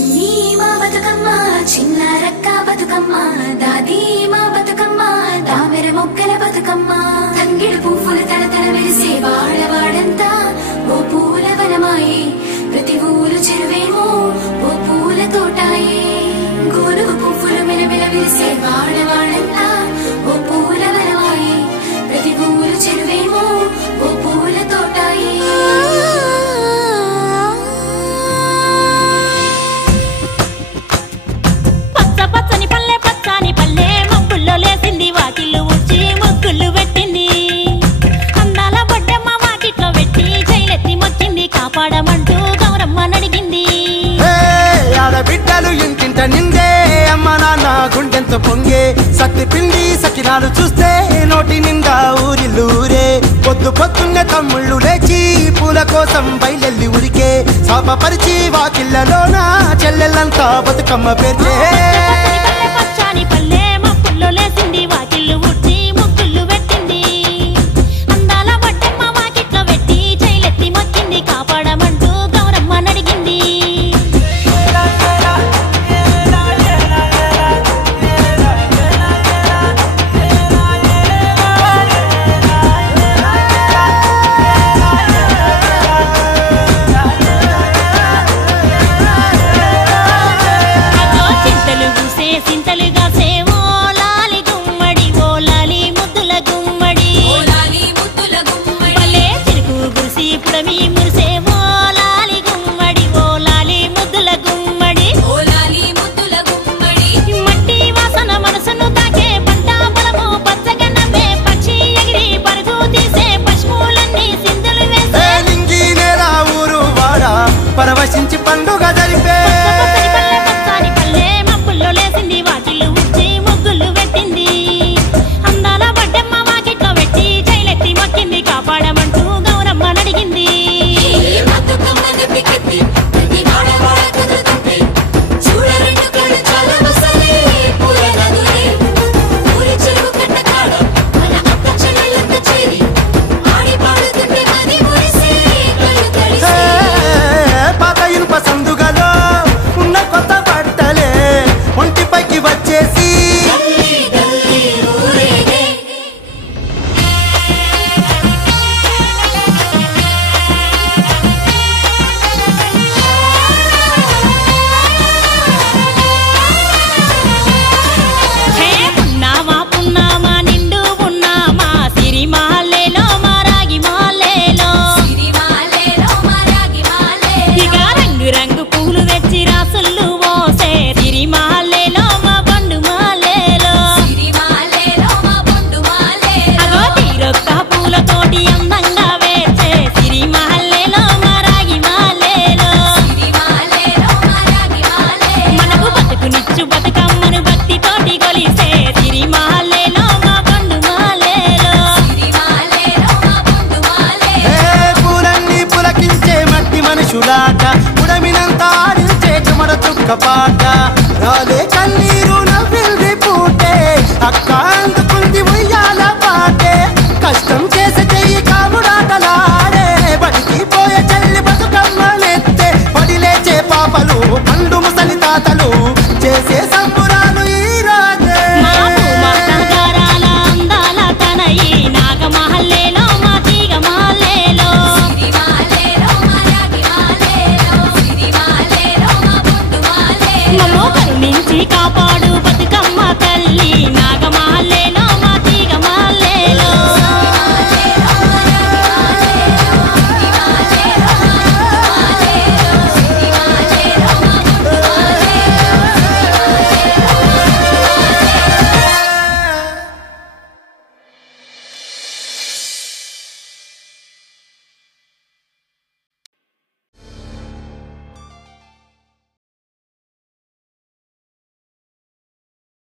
చిన్ని మా బతుకమ్మ చిన్నారక్క బతుకమ్మ దాది మా బతుకమ్మ దామెర మొక్కల బతుకమ్మ తంగిడు పువ్వులు తడతడ వెలిసే వాడవాడంతా ఓ పూల వనమాయే ప్రతి ఊరు చెరువేమో ఓ పూల తోటాయే గోనుగు పువ్వులు మెలమెల వెలిసే వాడవాడంతా ఓ పూల వనమాయే ప్రతి ఊరు చెరువేమో ఓ పూల తోటాయే పచ్చని పల్లె పచ్చని పల్లె మబ్బుల్లో లేసింది వాకిళ్ళు ఊడ్చి ముగ్గులు పెట్టింది అందాల బొడ్డమ్మ వాకిట్లో పెట్టి జైలెత్తి మొక్కింది కాపాడమంటూ గౌరమ్మ నడిగింది ఆడబిడ్డలు ఇంటింట నిందే అమ్మ నాన్న గుండెంత పొంగే సత్తి పిండి సకినాలు చూస్తే నోటి నిండా ఊరిల్లూరే పొద్దు పొద్దున్నే తమ్ముళ్ళు లేచి పూల కోసం బయలెల్లి ఉరికే శాపపరిచి వాకిళ్ళలోన చెల్లెళ్ళంతా బతుకమ్మ పేర్చే పచ్చని పల్లె మబ్బుల్లో లేసింది వాకిళ్ళు ఊడ్చి ముగ్గులు పెట్టింది అందాల బొడ్డమ్మ వాకిట్లో పెట్టి జైలెత్తి మొక్కింది కాపాడమంటూ గౌరమ్మ నడిగింది సింతలుగా సేవో లాలి గుమ్మడి ఓ లాలి ముద్దుల గుమ్మడి పల్లె చిరుకు గురిసి పుడమి మురిసేవో లాలి గుమ్మడి ఓ లాలి ముద్దుల గుమ్మడి మట్టి వాసన మనసును తాకే పంట పొలము పచ్చగా నవ్వే పక్షి ఎగిరి పరుగు తీసే పశువులన్నీ సింధులు వేసే నింగి నేల ఊరు వాడ పరవశించి పండుగ జరిపే పచ్చని పల్లె మబ్బుల్లో లేసింది వాకిళ్ళు ఊడ్చి ముగ్గులు పెట్టింది అందాల బొడ్డమ్మ వాకిట్లో పెట్టి జైలెత్తి మొక్కింది కాపాడమంటూ గౌరమ్మ నడిగింది పాత ఇనుప సందుగలో ఉన్న కొత్త బట్టలే ఒంటిపైకి వచ్చేసి పున్నామా పున్నామా నిండు పున్నామా సిరి మాలేలో మా రాగి మాలేలో ఇక రంగు రంగు పూలు తెచ్చి రాసులు పోసే సిరి మాలేలో మా పండు మాలేలో అగో తీరొక్క పూలతోటి అందంగా వేచే సిరి మాలేలో మా రాగి మాలేలో మనకు బతుకునిచ్చు బతుకమ్మను భక్తితోటి కొలిసే సిరి మాలేలో మా పండు మాలేలో పూలన్నీ పులకించే మట్టి మనుషులాట ఉడమినంత ఆడించే చెమర చుక్క పాట రాలే కన్నీరు నవ్వింది పూటే అక్క అందుకుంది ఉయ్యాల పాటే కష్టం చేసే చెయ్యి కాముడాటలాడే బడికి పోయే చెల్లి బతుకమ్మ నెత్తే పడి లేచే పాపలు పండు ముసలి తాతలు చేసే సంబురాలు ఈ రోజే మా భూమాతాగారాల అందాల తనయి నాగమహల్లేలో మా తీగ మాలేలో మమ్మో కరుణించి కాపాడు బతుకమ్మ తల్లి నాగమ